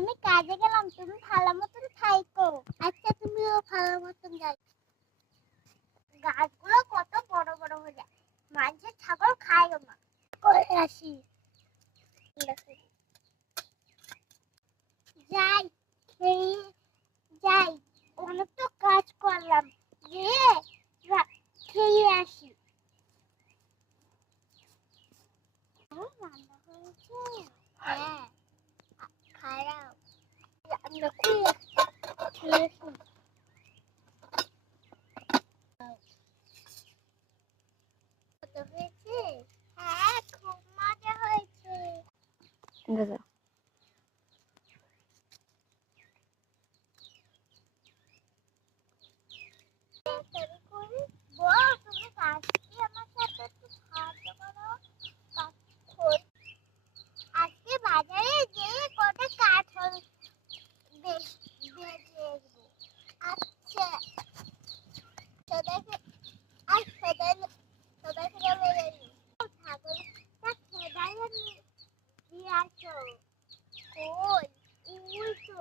আমি কাজে গেলাম, তুমি ভালো মতন থাইকো। আচ্ছা, তুমিও ভালো মতন যাও। গাছগুলো কত বড় বড় হয়ে যায়, মাঝে ছাগল খায়ও না। করে আসি, যাই যাই, অনেক তো কাজ করলাম, গিয়ে খেয়ে আসি। রান্না হয়েছে? হ্যাঁ, খারাপ। আমরা খেয়েছি। হয়েছে? হ্যাঁ, খুব মজা হয়েছে। তুমি আজকে আমার সাথে একটু সাহায্য করো। আজকে বাজারে যেয়ে কটা কাঠল বেচে আসবো। আচ্ছা, সবাইকে সবাইকে বলে দিই, ছাগলটা খেদাই নিয়ে আসো। কই? ওই তো।